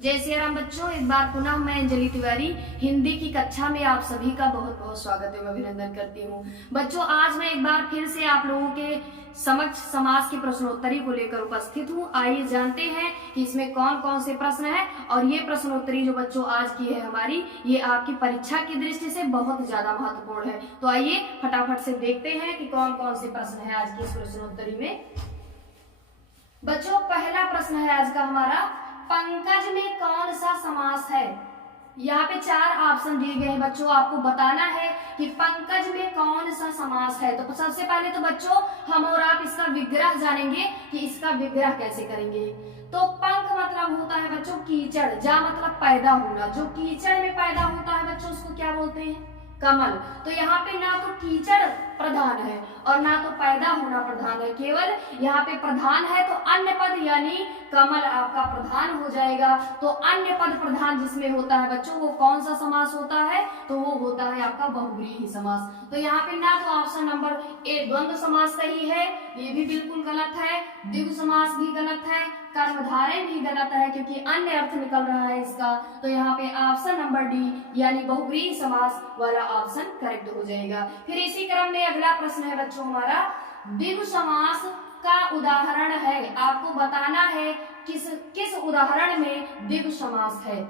जय श्री राम बच्चों, एक बार पुनः मैं अंजलि तिवारी हिंदी की कक्षा में आप सभी का बहुत बहुत स्वागत एवं अभिनंदन करती हूँ। बच्चों, आज मैं एक बार फिर से आप लोगों के समक्ष समास की प्रश्नोत्तरी को लेकर उपस्थित हूँ। आइए जानते हैं कि इसमें कौन कौन से प्रश्न हैं और ये प्रश्नोत्तरी जो बच्चों आज की है हमारी, ये आपकी परीक्षा की दृष्टि से बहुत ज्यादा महत्वपूर्ण है। तो आइए फटाफट से देखते हैं कि कौन कौन से प्रश्न है आज की इस प्रश्नोत्तरी में। बच्चों, पहला प्रश्न है आज का हमारा, पंकज में कौन सा समास है। यहाँ पे 4 ऑप्शन दिए गए हैं बच्चों, आपको बताना है कि पंकज में कौन सा समास है। तो सबसे पहले तो बच्चों हम और आप इसका विग्रह जानेंगे कि इसका विग्रह कैसे करेंगे। तो पंख मतलब होता है बच्चों कीचड़, जा मतलब पैदा होना, जो कीचड़ में पैदा होता है बच्चों उसको क्या बोलते हैं, कमल। तो यहाँ पे ना तो कीचड़ प्रधान है और ना तो पैदा होना प्रधान है, केवल यहाँ पे प्रधान है तो अन्य पद यानी कमल आपका प्रधान हो जाएगा। तो अन्य पद प्रधान जिसमें होता है बच्चों वो कौन सा समास होता है, तो वो होता है आपका बहुव्रीहि समास। तो यहाँ पे ना तो ऑप्शन नंबर ए द्वंद्व समास सही है, ये भी बिल्कुल गलत है, द्विगु समास भी गलत है, कर्मधारय भी गलत है क्योंकि अन्य अर्थ निकल रहा है इसका। तो यहाँ पे ऑप्शन नंबर डी यानी बहुव्रीहि समास वाला ऑप्शन करेक्ट हो जाएगा। फिर इसी क्रम में अगला प्रश्न है बच्चों हमारा, द्विगु समास का उदाहरण है, आपको बताना है किस उदाहरण में द्विगु समास है।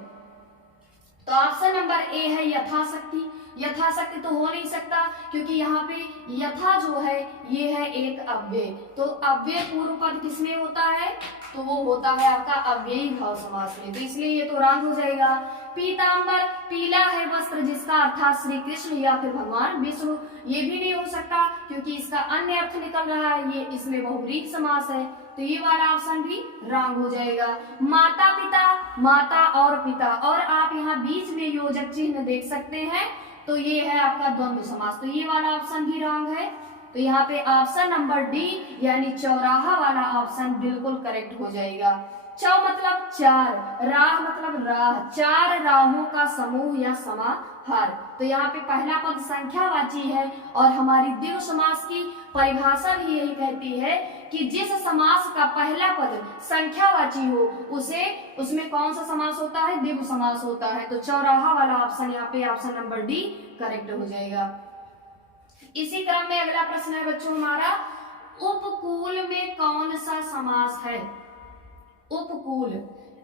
तो ऑप्शन नंबर ए है यथाशक्ति। यथाशक्ति तो हो नहीं सकता क्योंकि यहाँ पे यथा जो है ये है एक अव्यय, तो अव्यय पूर्व पद किसमें होता है, तो वो होता है आपका अव्ययी भाव समास में, तो इसलिए ये तो रॉन्ग हो जाएगा। पीतांबर पीला है वस्त्र जिसका अर्थात श्री कृष्ण या फिर भगवान विष्णु, ये भी नहीं हो सकता क्योंकि इसका अन्य अर्थ निकल रहा है, ये इसमें बहुव्रीहि समास है, तो ये वाला ऑप्शन भी रॉन्ग हो जाएगा। माता पिता, माता और पिता, और आप यहाँ बीच में योजक चिन्ह देख सकते हैं, तो ये है आपका द्वंद्व समास, तो ये वाला ऑप्शन भी रॉन्ग है। तो यहाँ पे ऑप्शन नंबर डी यानी चौराहा वाला ऑप्शन बिल्कुल करेक्ट हो जाएगा। चौ मतलब 4, राह मतलब राह, 4 राहों का समूह या समाहार। तो यहाँ पे पहला पद संख्यावाची है और हमारी द्विगु समास की परिभाषा भी यही कहती है कि जिस समास का पहला पद संख्यावाची हो उसमें कौन सा समास होता है, द्विगु समास होता है। तो चौराहा वाला ऑप्शन यहाँ पे ऑप्शन नंबर डी करेक्ट हो जाएगा। इसी क्रम में अगला प्रश्न है बच्चों हमारा, उपकूल में कौन सा समास है। उपकूल,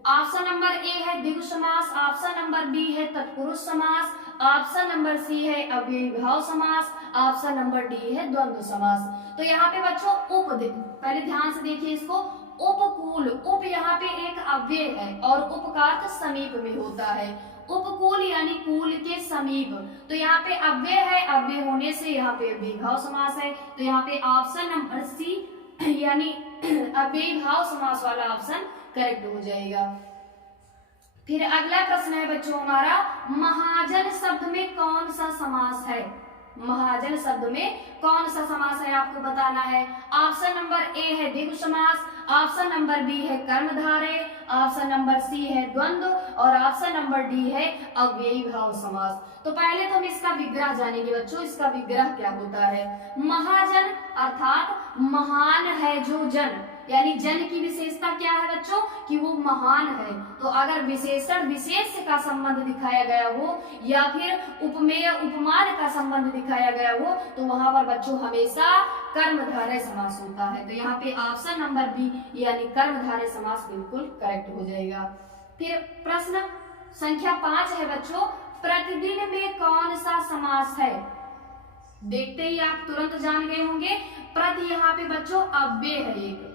ऑप्शन नंबर ए है द्विगु समास, ऑप्शन नंबर बी है तत्पुरुष समास, ऑप्शन नंबर सी है अव्ययी भाव समास, ऑप्शन नंबर डी है द्वंद्व समास। तो यहाँ पे बच्चों पहले ध्यान से देखिए इसको, उपकूल, उप यहाँ पे एक अव्यय है और उप का अर्थ समीप में होता है, उपकूल यानी कूल के समीप, तो यहाँ पे अव्यय है, अव्यय होने से यहाँ पे अव्ययी भाव समास है, तो यहाँ पे ऑप्शन नंबर सी यानी अव्ययी भाव समास वाला ऑप्शन करेक्ट हो जाएगा। फिर अगला प्रश्न है बच्चों हमारा, महाजन शब्द में कौन सा समास है। महाजन शब्द में कौन सा समास है आपको बताना है। ऑप्शन नंबर ए है द्विगु समास, ऑप्शन नंबर बी है कर्मधारय, ऑप्शन नंबर सी है द्वंद्व और ऑप्शन नंबर डी है अव्ययी भाव समास। तो पहले तो हम इसका विग्रह जानेंगे बच्चों, इसका विग्रह क्या होता है। महाजन अर्थात महान है जो जन, यानी जन की विशेषता क्या है बच्चों कि वो महान है। तो अगर विशेषण विशेष का संबंध दिखाया गया हो या फिर उपमेय उपमान का संबंध दिखाया गया हो तो वहां पर बच्चों हमेशा कर्मधारय समास होता है। तो यहाँ पे ऑप्शन नंबर बी यानी कर्मधारय समास बिल्कुल करेक्ट हो जाएगा। फिर प्रश्न संख्या 5 है बच्चों, प्रतिदिन में कौन सा समास है। देखते ही आप तुरंत जान गए होंगे, प्रति यहाँ पे बच्चों अव्यय है एक,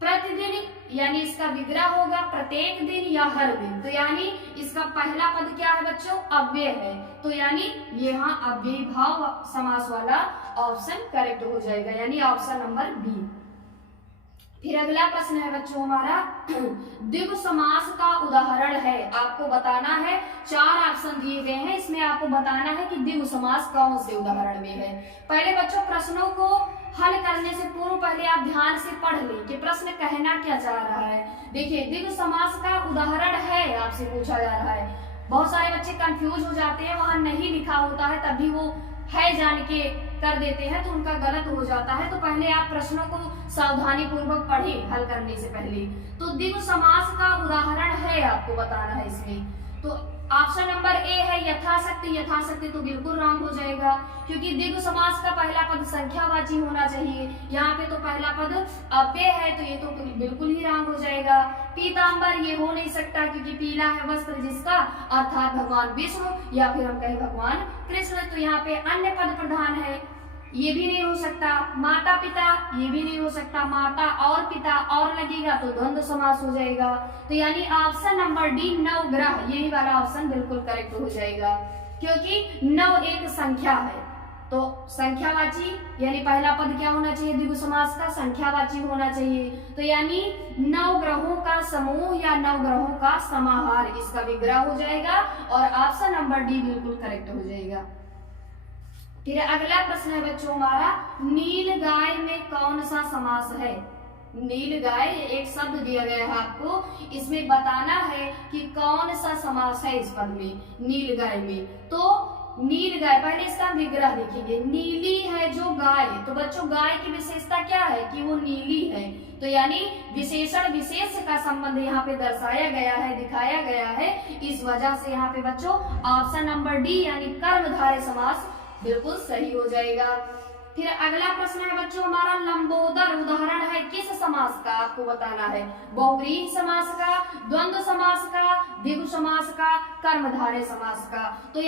प्रतिदिन यानी इसका विग्रह होगा प्रत्येक दिन या हर दिन, तो यानी इसका पहला पद क्या है बच्चों अव्यय है, तो यानी यहाँ अव्ययी भाव समास वाला ऑप्शन करेक्ट हो जाएगा यानी ऑप्शन नंबर बी। फिर अगला प्रश्न है बच्चों हमारा, द्विगु समास का उदाहरण है, आपको बताना है, 4 ऑप्शन दिए गए हैं, इसमें आपको बताना है कि द्विगु समास कौन से उदाहरण में है। पहले बच्चों प्रश्नों को हल करने से पूर्व पहले आप ध्यान से पढ़ लें कि प्रश्न कहना क्या चाह रहा है। देखिए द्विगु समास का उदाहरण है आपसे पूछा जा रहा है, बहुत सारे बच्चे कंफ्यूज हो जाते हैं, वहां नहीं लिखा होता है तब भी वो है जान के कर देते हैं तो उनका गलत हो जाता है। तो पहले आप प्रश्नों को सावधानी पूर्वक पढ़ें हल करने से पहले। तो द्विगु समास का उदाहरण है आपको बताना है इसमें। तो ऑप्शन नंबर ए है यथाशक्ति। यथाशक्ति तो बिल्कुल रॉन्ग हो जाएगा, क्योंकि द्विगु समास का पहला पद संख्यावाची होना चाहिए। यहाँ पे तो पहला पद अव्यय है, तो ये तो बिल्कुल ही रॉन्ग हो जाएगा। पीतांबर ये हो नहीं सकता, क्योंकि पीला है वस्त्र जिसका, अर्थात भगवान विष्णु या फिर हम कहें भगवान कृष्ण। तो यहाँ पे अन्य पद प्रधान है, ये भी नहीं हो सकता। माता पिता ये भी नहीं हो सकता, माता और पिता और लगेगा तो द्वंद्व समास हो जाएगा। तो यानी ऑप्शन नंबर डी नवग्रह, यही वाला ऑप्शन बिल्कुल करेक्ट हो जाएगा, क्योंकि नव एक संख्या है। तो संख्यावाची यानी पहला पद क्या होना चाहिए द्विगु समास का, संख्यावाची होना चाहिए। तो यानी नवग्रहों का समूह या नवग्रहों का समाहार, इसका विग्रह हो जाएगा और ऑप्शन नंबर डी बिल्कुल करेक्ट हो जाएगा। फिर अगला प्रश्न है बच्चों हमारा, नील गाय में कौन सा समास है। नील गाय एक शब्द दिया गया है आपको, इसमें बताना है कि कौन सा समास है इस पद में, नील गाय में। तो नील गाय, पहले इसका विग्रह देखेंगे। नीली है जो गाय, तो बच्चों गाय की विशेषता क्या है कि वो नीली है। तो यानी विशेषण विशेष का संबंध यहाँ पे दर्शाया गया है, दिखाया गया है। इस वजह से यहाँ पे बच्चों ऑप्शन नंबर डी यानी कर्मधारय समास बिल्कुल सही हो जाएगा। फिर अगला प्रश्न है बच्चों हमारा, लंबोदर उदाहरण है किस समास का, आपको बताना है। बहुव्रीहि समास का, द्वंद्व समास का, द्विगु समास का, कर्मधारय समास का। तो